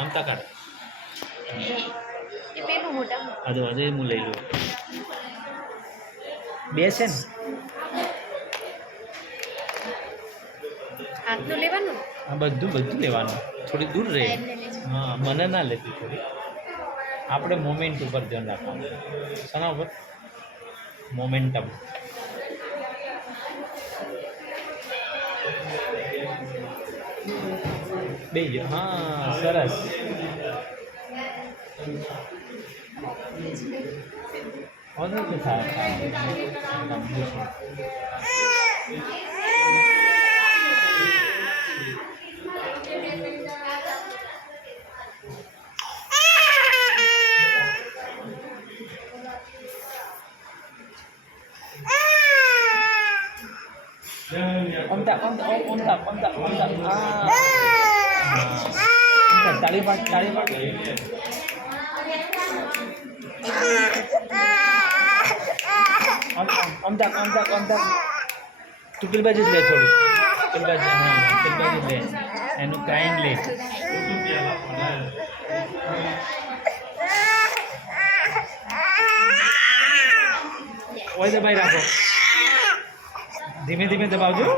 આમતા કાઢ એ પેલું મોટા આજે આજે હું લઈ લઉં બે છે ને હાથનું લેવાનું આ બધું બધું લેવાનું થોડી દૂર રહે હા મને ના લેતી થોડી આપણે મોમેન્ટ ઉપર ધ્યાન રાખવાનું શાના ઉપર મોમેન્ટમ બે હા સરસ તાળી પાડ તું પેલી બાજુ જ લે થોડું પેલી બાજુ હા પેલી બાજુ લે એનું ક્રાઇમ લે ઓય દબાઈ રાખો ધીમે ધીમે દબાવજો